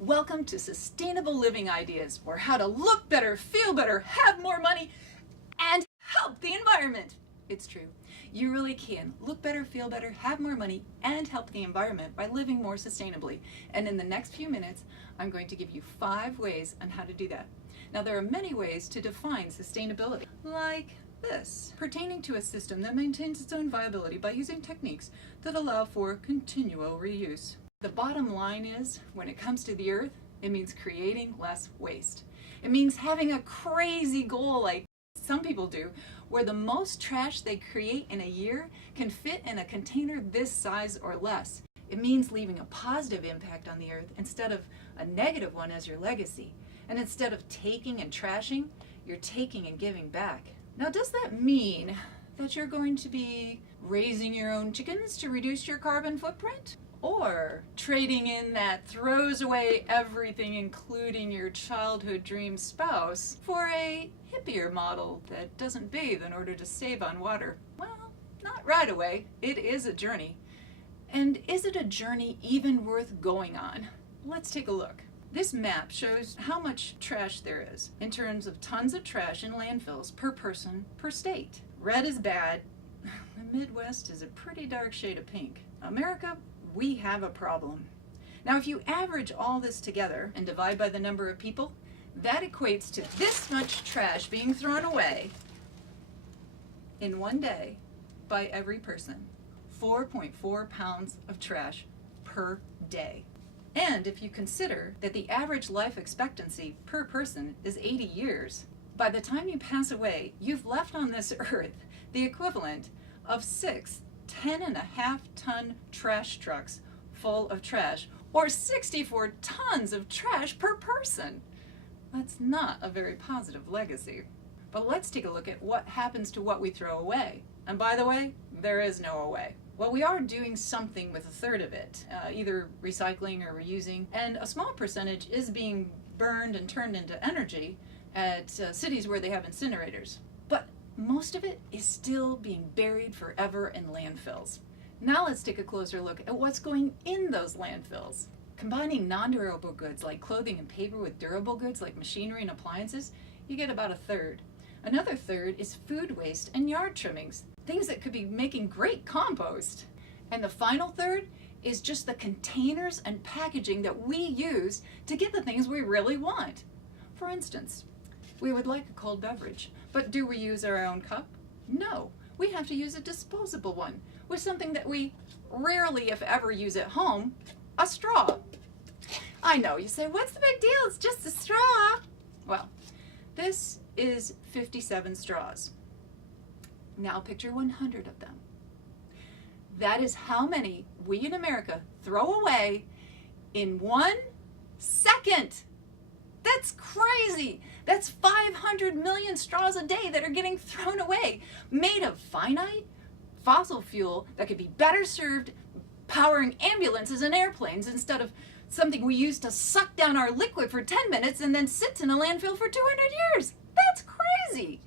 Welcome to Sustainable Living Ideas, where how to look better, feel better, have more money, and help the environment. It's true. You really can look better, feel better, have more money, and help the environment by living more sustainably. And in the next few minutes, I'm going to give you 5 ways on how to do that. Now, there are many ways to define sustainability, like this, pertaining to a system that maintains its own viability by using techniques that allow for continual reuse. The bottom line is, when it comes to the earth, it means creating less waste. It means having a crazy goal like some people do, where the most trash they create in a year can fit in a container this size or less. It means leaving a positive impact on the earth instead of a negative one as your legacy. And instead of taking and trashing, you're taking and giving back. Now, does that mean that you're going to be raising your own chickens to reduce your carbon footprint? Or trading in that throws away everything, including your childhood dream spouse, for a hippier model that doesn't bathe in order to save on water? Well, not right away. It is a journey. And is it a journey even worth going on? Let's take a look. This map shows how much trash there is in terms of tons of trash in landfills per person per state. Red is bad. The Midwest is a pretty dark shade of pink. America, we have a problem. Now, if you average all this together and divide by the number of people, that equates to this much trash being thrown away in one day by every person. 4.4 pounds of trash per day. And if you consider that the average life expectancy per person is 80 years, by the time you pass away, you've left on this earth the equivalent of 6 10.5-ton trash trucks full of trash, or 64 tons of trash per person. That's not a very positive legacy. But let's take a look at what happens to what we throw away. And by the way, there is no away. Well, we are doing something with a third of it, either recycling or reusing, and a small percentage is being burned and turned into energy at cities where they have incinerators. But most of it is still being buried forever in landfills. Now let's take a closer look at what's going in those landfills. Combining non-durable goods like clothing and paper with durable goods like machinery and appliances, you get about a third. Another third is food waste and yard trimmings, things that could be making great compost. And the final third is just the containers and packaging that we use to get the things we really want. For instance, we would like a cold beverage, but do we use our own cup? No, we have to use a disposable one with something that we rarely, if ever, use at home, a straw. I know, you say, what's the big deal? It's just a straw. Well, this is 57 straws. Now picture 100 of them. That is how many we in America throw away in 1 second. That's crazy. That's 500 million straws a day that are getting thrown away, made of finite fossil fuel that could be better served powering ambulances and airplanes instead of something we use to suck down our liquid for 10 minutes and then sits in a landfill for 200 years. That's crazy.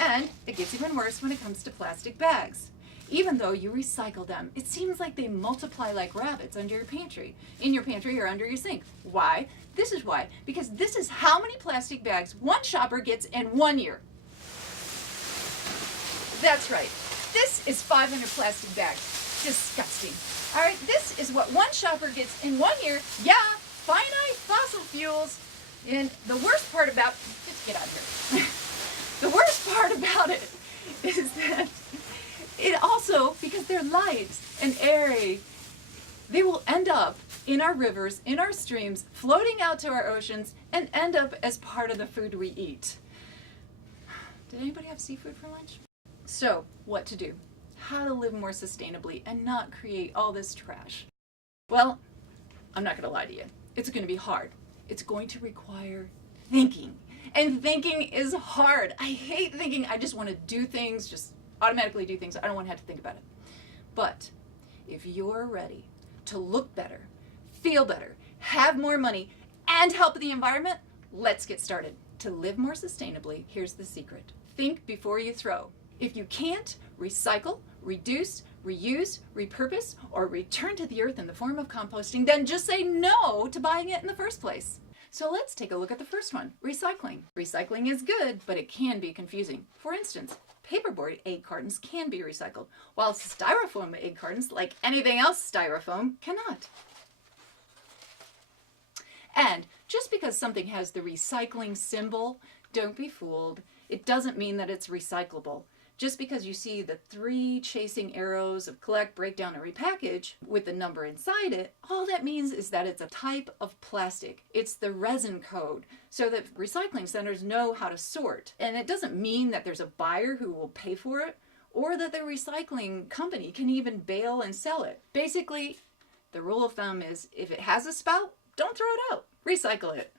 And it gets even worse when it comes to plastic bags. Even though you recycle them, it seems like they multiply like rabbits under your pantry, in your pantry or under your sink. Why? This is why. Because this is how many plastic bags one shopper gets in 1 year. That's right. This is 500 plastic bags. Disgusting. All right, this is what one shopper gets in 1 year. Yeah, finite fossil fuels. And the worst part about, just get out of here. The worst part about it is that it also, because they're light and airy, they will end up in our rivers, in our streams, floating out to our oceans, and end up as part of the food we eat. Did anybody have seafood for lunch? So, what to do? How to live more sustainably and not create all this trash? Well, I'm not going to lie to you. It's going to be hard. It's going to require thinking. And thinking is hard. I hate thinking. I just want to do things, just automatically do things. I don't want to have to think about it. But if you're ready to look better, feel better, have more money, and help the environment, let's get started. To live more sustainably, here's the secret. Think before you throw. If you can't, recycle, reduce, reuse, repurpose, or return to the earth in the form of composting, then just say no to buying it in the first place. So let's take a look at the first one, recycling. Recycling is good, but it can be confusing. For instance, paperboard egg cartons can be recycled, while styrofoam egg cartons, like anything else styrofoam, cannot. And just because something has the recycling symbol, don't be fooled. It doesn't mean that it's recyclable. Just because you see the 3 chasing arrows of collect, break down, and repackage with the number inside it, all that means is that it's a type of plastic. It's the resin code, so that recycling centers know how to sort. And it doesn't mean that there's a buyer who will pay for it, or that the recycling company can even bail and sell it. Basically, the rule of thumb is if it has a spout, don't throw it out. Recycle it.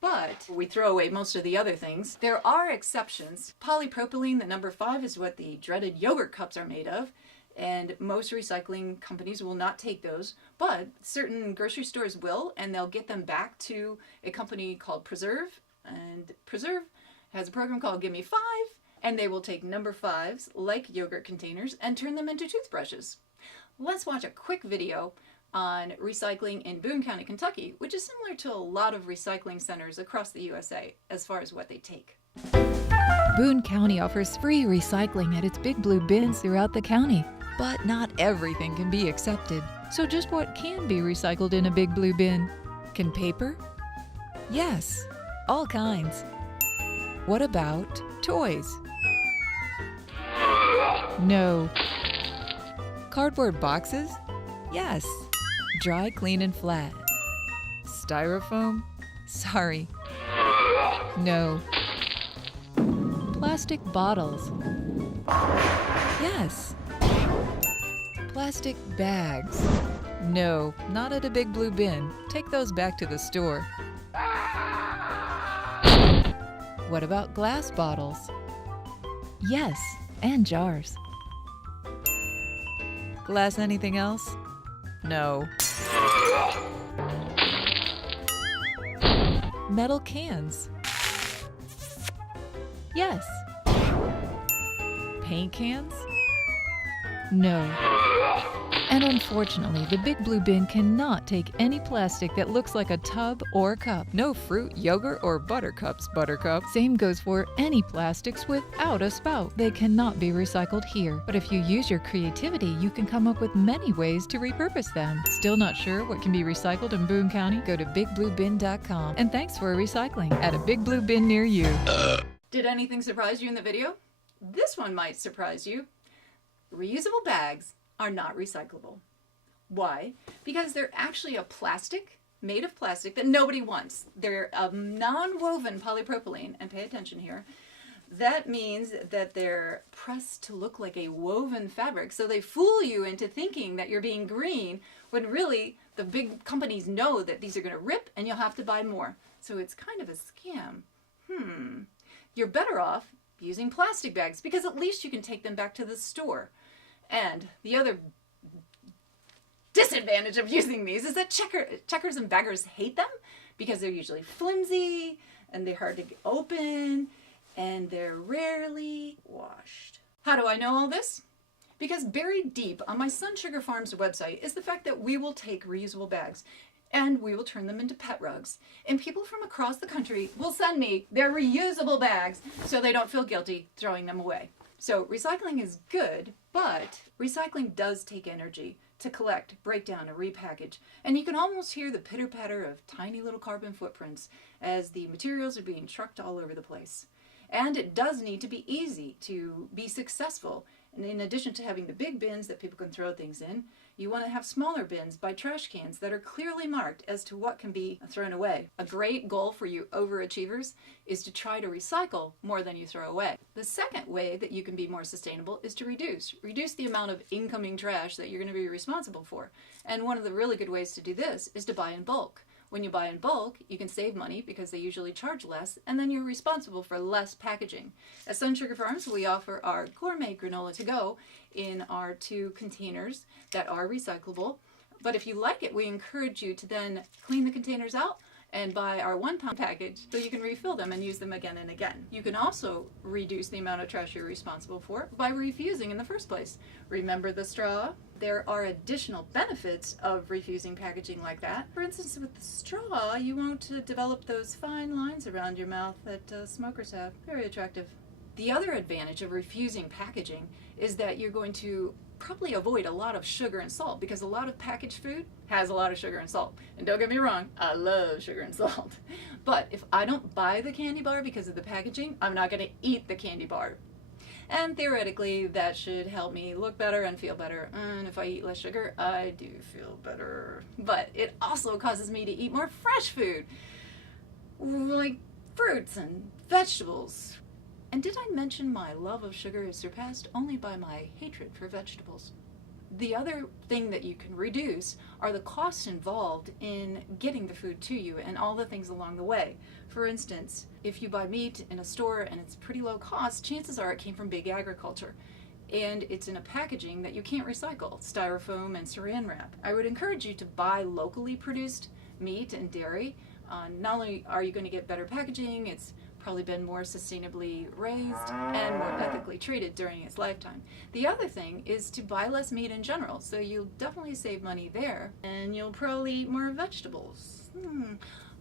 But we throw away most of the other things. There are exceptions. Polypropylene, the number 5, is what the dreaded yogurt cups are made of, and most recycling companies will not take those, but certain grocery stores will, and they'll get them back to a company called Preserve, and Preserve has a program called Give Me 5, and they will take number 5s, like yogurt containers, and turn them into toothbrushes. Let's watch a quick video on recycling in Boone County, Kentucky, which is similar to a lot of recycling centers across the USA as far as what they take. Boone County offers free recycling at its Big Blue bins throughout the county, but not everything can be accepted. So just what can be recycled in a Big Blue bin? Can paper? Yes, all kinds. What about toys? No. Cardboard boxes? Yes. Dry, clean, and flat. Styrofoam? Sorry. No. Plastic bottles? Yes. Plastic bags? No, not at a Big Blue bin. Take those back to the store. What about glass bottles? Yes, and jars. Glass anything else? No. Metal cans? Yes. Paint cans? No. And unfortunately, the Big Blue bin cannot take any plastic that looks like a tub or cup. No fruit, yogurt, or buttercups, Buttercup. Same goes for any plastics without a spout. They cannot be recycled here. But if you use your creativity, you can come up with many ways to repurpose them. Still not sure what can be recycled in Boone County? Go to bigbluebin.com. And thanks for recycling at a Big Blue bin near you. Did anything surprise you in the video? This one might surprise you. Reusable bags are not recyclable. Why? Because they're actually a plastic, made of plastic that nobody wants. They're a non-woven polypropylene, and pay attention here. That means that they're pressed to look like a woven fabric, so they fool you into thinking that you're being green, when really the big companies know that these are going to rip and you'll have to buy more. So it's kind of a scam. You're better off using plastic bags, because at least you can take them back to the store. And the other disadvantage of using these is that checkers and baggers hate them because they're usually flimsy and they're hard to open and they're rarely washed. How do I know all this? Because buried deep on my Sun Sugar Farms website is the fact that we will take reusable bags and we will turn them into pet rugs. And people from across the country will send me their reusable bags so they don't feel guilty throwing them away. So recycling is good, but recycling does take energy to collect, break down, and repackage. And you can almost hear the pitter-patter of tiny little carbon footprints as the materials are being trucked all over the place. And it does need to be easy to be successful. And in addition to having the big bins that people can throw things in, you want to have smaller bins by trash cans that are clearly marked as to what can be thrown away. A great goal for you overachievers is to try to recycle more than you throw away. The second way that you can be more sustainable is to reduce the amount of incoming trash that you're going to be responsible for. And one of the really good ways to do this is to buy in bulk. When you buy in bulk, you can save money because they usually charge less, and then you're responsible for less packaging. At Sun Sugar Farms, we offer our gourmet granola to go in our 2 containers that are recyclable. But if you like it, we encourage you to then clean the containers out and buy our 1-pound package so you can refill them and use them again and again. You can also reduce the amount of trash you're responsible for by refusing in the first place. Remember the straw? There are additional benefits of refusing packaging like that. For instance, with the straw, you won't develop those fine lines around your mouth that smokers have. Very attractive. The other advantage of refusing packaging is that you're going to probably avoid a lot of sugar and salt, because a lot of packaged food has a lot of sugar and salt. And don't get me wrong, I love sugar and salt. But if I don't buy the candy bar because of the packaging, I'm not going to eat the candy bar. And theoretically, that should help me look better and feel better. And if I eat less sugar, I do feel better. But it also causes me to eat more fresh food, like fruits and vegetables. And did I mention my love of sugar is surpassed only by my hatred for vegetables? The other thing that you can reduce are the costs involved in getting the food to you and all the things along the way. For instance, if you buy meat in a store and it's pretty low cost, chances are it came from big agriculture. And it's in a packaging that you can't recycle, styrofoam and saran wrap. I would encourage you to buy locally produced meat and dairy. Not only are you going to get better packaging, it's probably been more sustainably raised and more ethically treated during its lifetime. The other thing is to buy less meat in general, so you'll definitely save money there, and you'll probably eat more vegetables.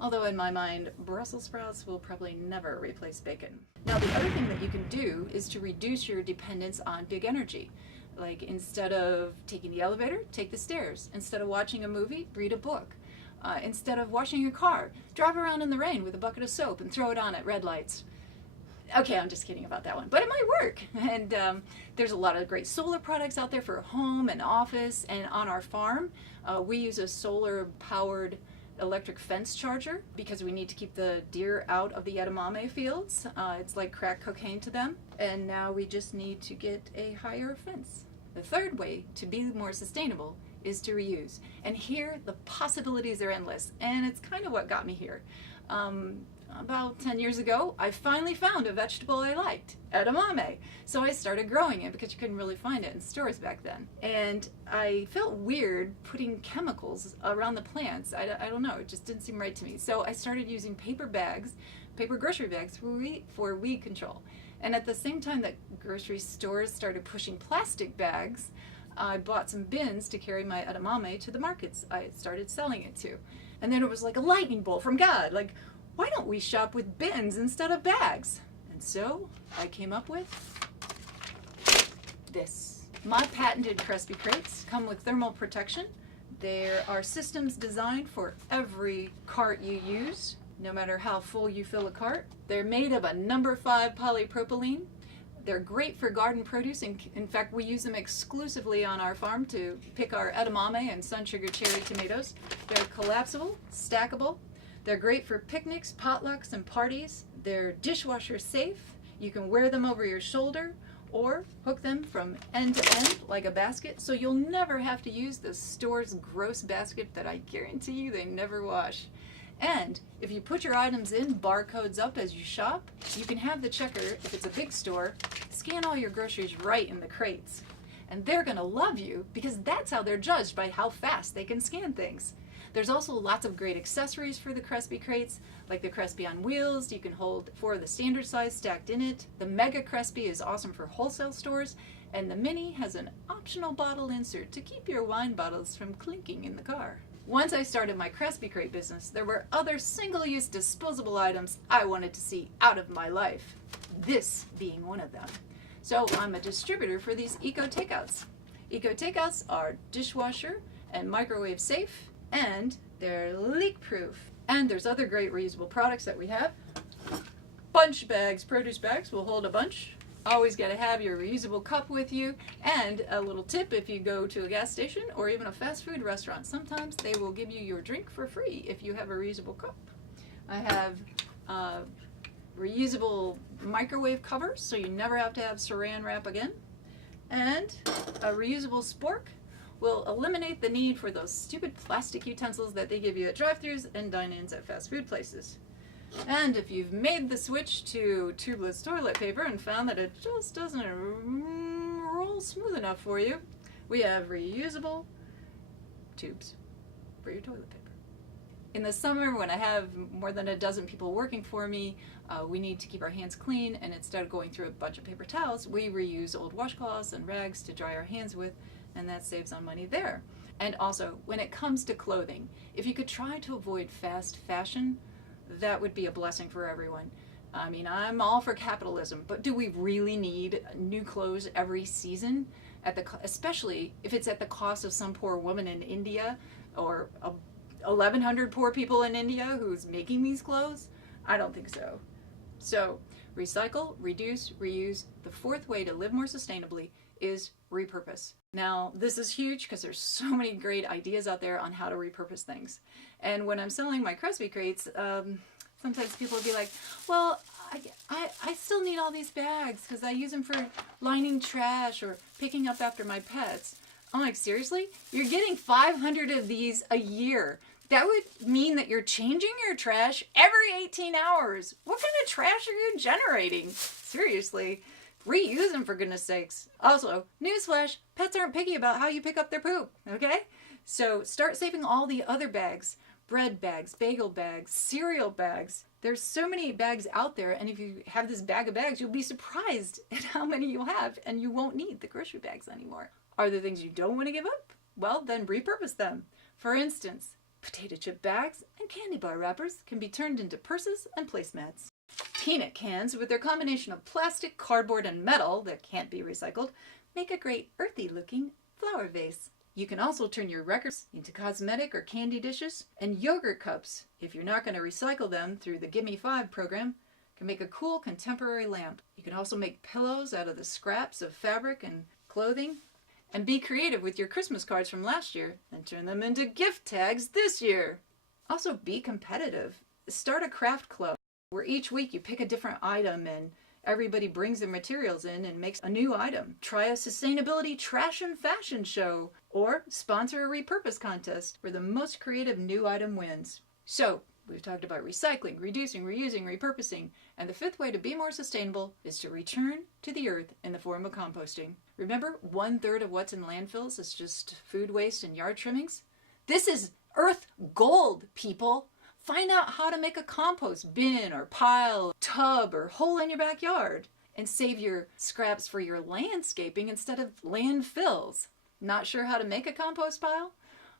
Although in my mind, Brussels sprouts will probably never replace bacon. Now the other thing that you can do is to reduce your dependence on big energy. Like, instead of taking the elevator, take the stairs. Instead of watching a movie, read a book. Instead of washing your car, drive around in the rain with a bucket of soap and throw it on at red lights. Okay, I'm just kidding about that one, but it might work. And there's a lot of great solar products out there for home and office, and on our farm, we use a solar-powered electric fence charger because we need to keep the deer out of the edamame fields. It's like crack cocaine to them, and now we just need to get a higher fence. The third way to be more sustainable is to reuse. And here, the possibilities are endless, and it's kind of what got me here. About 10 years ago, I finally found a vegetable I liked, edamame. So I started growing it because you couldn't really find it in stores back then. And I felt weird putting chemicals around the plants. I don't know, it just didn't seem right to me. So I started using paper grocery bags for weed control. And at the same time that grocery stores started pushing plastic bags, I bought some bins to carry my edamame to the markets I started selling it to. And then it was like a lightning bolt from God. Like, why don't we shop with bins instead of bags? And so I came up with this. My patented Crespi crates come with thermal protection. There are systems designed for every cart you use, no matter how full you fill a cart. They're made of a number 5 polypropylene. They're great for garden produce. In fact, we use them exclusively on our farm to pick our edamame and sun sugar cherry tomatoes. They're collapsible, stackable. They're great for picnics, potlucks, and parties. They're dishwasher safe. You can wear them over your shoulder or hook them from end to end like a basket, so you'll never have to use the store's gross basket that I guarantee you they never wash. And if you put your items in barcodes up as you shop, you can have the checker, if it's a big store, scan all your groceries right in the crates. And they're gonna love you because that's how they're judged, by how fast they can scan things. There's also lots of great accessories for the Crespi crates, like the Crespi on wheels. You can hold 4 of the standard size stacked in it. The Mega Crespi is awesome for wholesale stores, and the Mini has an optional bottle insert to keep your wine bottles from clinking in the car. Once I started my Crespi crate business, there were other single-use disposable items I wanted to see out of my life, this being one of them. So I'm a distributor for these Eco Takeouts. Eco Takeouts are dishwasher and microwave safe, and they're leak-proof. And there's other great reusable products that we have. Bunch bags, produce bags will hold a bunch. Always got to have your reusable cup with you. And a little tip, if you go to a gas station or even a fast food restaurant, sometimes they will give you your drink for free if you have a reusable cup. I have reusable microwave covers, so you never have to have saran wrap again. And a reusable spork will eliminate the need for those stupid plastic utensils that they give you at drive-thrus and dine-ins at fast food places. And if you've made the switch to tubeless toilet paper and found that it just doesn't roll smooth enough for you, we have reusable tubes for your toilet paper. In the summer, when I have more than a dozen people working for me, we need to keep our hands clean, and instead of going through a bunch of paper towels, we reuse old washcloths and rags to dry our hands with, and that saves on money there. And also, when it comes to clothing, if you could try to avoid fast fashion, that would be a blessing for everyone. I mean, I'm all for capitalism, but do we really need new clothes every season? Especially if it's at the cost of some poor woman in India or 1,100 poor people in India who's making these clothes? I don't think so. So, recycle, reduce, reuse. The fourth way to live more sustainably is repurpose. Now, this is huge because there's so many great ideas out there on how to repurpose things. And when I'm selling my Crespi crates, sometimes people will be like, well, I still need all these bags because I use them for lining trash or picking up after my pets. I'm like, seriously? You're getting 500 of these a year. That would mean that you're changing your trash every 18 hours. What kind of trash are you generating? Seriously. Reuse them, for goodness sakes. Also, newsflash, pets aren't picky about how you pick up their poop, okay? So start saving all the other bags. Bread bags, bagel bags, cereal bags. There's so many bags out there, and if you have this bag of bags, you'll be surprised at how many you'll have, and you won't need the grocery bags anymore. Are there things you don't want to give up? Well, then repurpose them. For instance, potato chip bags and candy bar wrappers can be turned into purses and placemats. Peanut cans, with their combination of plastic, cardboard, and metal that can't be recycled, make a great earthy-looking flower vase. You can also turn your records into cosmetic or candy dishes, and yogurt cups, if you're not going to recycle them through the Gimme 5 program, can make a cool contemporary lamp. You can also make pillows out of the scraps of fabric and clothing, and be creative with your Christmas cards from last year and turn them into gift tags this year. Also, be competitive. Start a craft club where each week you pick a different item and everybody brings their materials in and makes a new item. Try a sustainability trash and fashion show, or sponsor a repurpose contest where the most creative new item wins. So, we've talked about recycling, reducing, reusing, repurposing, and the fifth way to be more sustainable is to return to the earth in the form of composting. Remember, 1/3 of what's in landfills is just food waste and yard trimmings? This is earth gold, people! Find out how to make a compost bin or pile, tub, or hole in your backyard, and save your scraps for your landscaping instead of landfills. Not sure how to make a compost pile?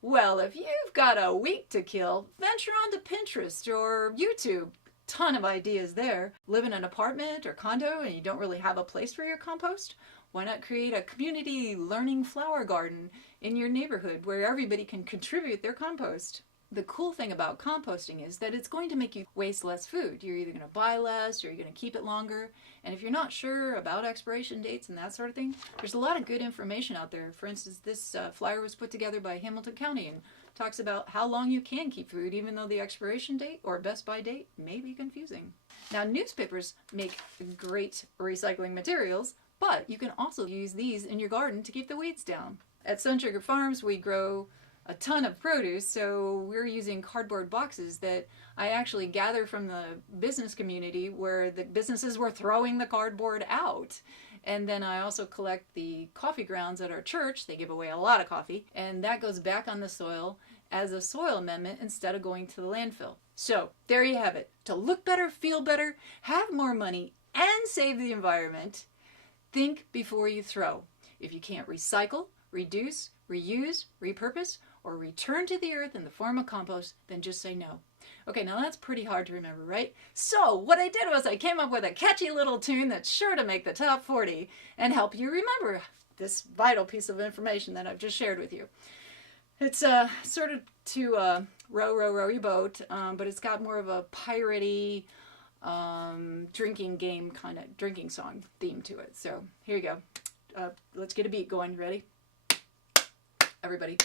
Well, if you've got a week to kill, venture onto Pinterest or YouTube. Ton of ideas there. Live in an apartment or condo and you don't really have a place for your compost? Why not create a community learning flower garden in your neighborhood where everybody can contribute their compost? The cool thing about composting is that it's going to make you waste less food. You're either going to buy less or you're going to keep it longer. And if you're not sure about expiration dates and that sort of thing, there's a lot of good information out there. For instance, this flyer was put together by Hamilton County and talks about how long you can keep food even though the expiration date or best by date may be confusing. Now, newspapers make great recycling materials, but you can also use these in your garden to keep the weeds down. At Sun Sugar Farms, we grow a ton of produce, so we're using cardboard boxes that I actually gather from the business community where the businesses were throwing the cardboard out. And then I also collect the coffee grounds at our church. They give away a lot of coffee, and that goes back on the soil as a soil amendment instead of going to the landfill. So there you have it. To look better, feel better, have more money, and save the environment, think before you throw. If you can't recycle, reduce, reuse, repurpose, or return to the earth in the form of compost, then just say no. Okay, now that's pretty hard to remember, right? So what I did was I came up with a catchy little tune that's sure to make the top 40 and help you remember this vital piece of information that I've just shared with you. It's sort of to row, row, row your boat, but it's got more of a piratey drinking game kind of drinking song theme to it. So here you go. Let's get a beat going. Ready? Everybody.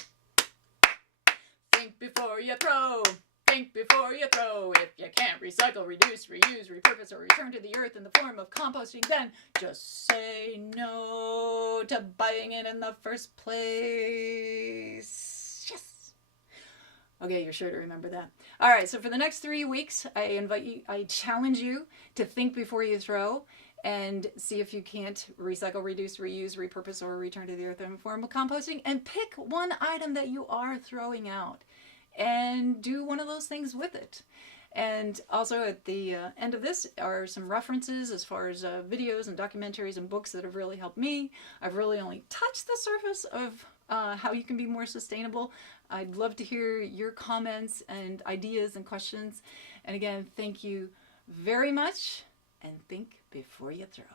Think before you throw. Think before you throw. If you can't recycle, reduce, reuse, repurpose, or return to the earth in the form of composting, then just say no to buying it in the first place. Yes. Okay, you're sure to remember that. All right, so for the next 3 weeks, I challenge you to think before you throw and see if you can't recycle, reduce, reuse, repurpose, or return to the earth in the form of composting, and pick one item that you are throwing out and do one of those things with it. And also at the end of this are some references as far as videos and documentaries and books that have really helped me. I've really only touched the surface of how you can be more sustainable. I'd love to hear your comments and ideas and questions. And again, thank you very much, and think before you throw.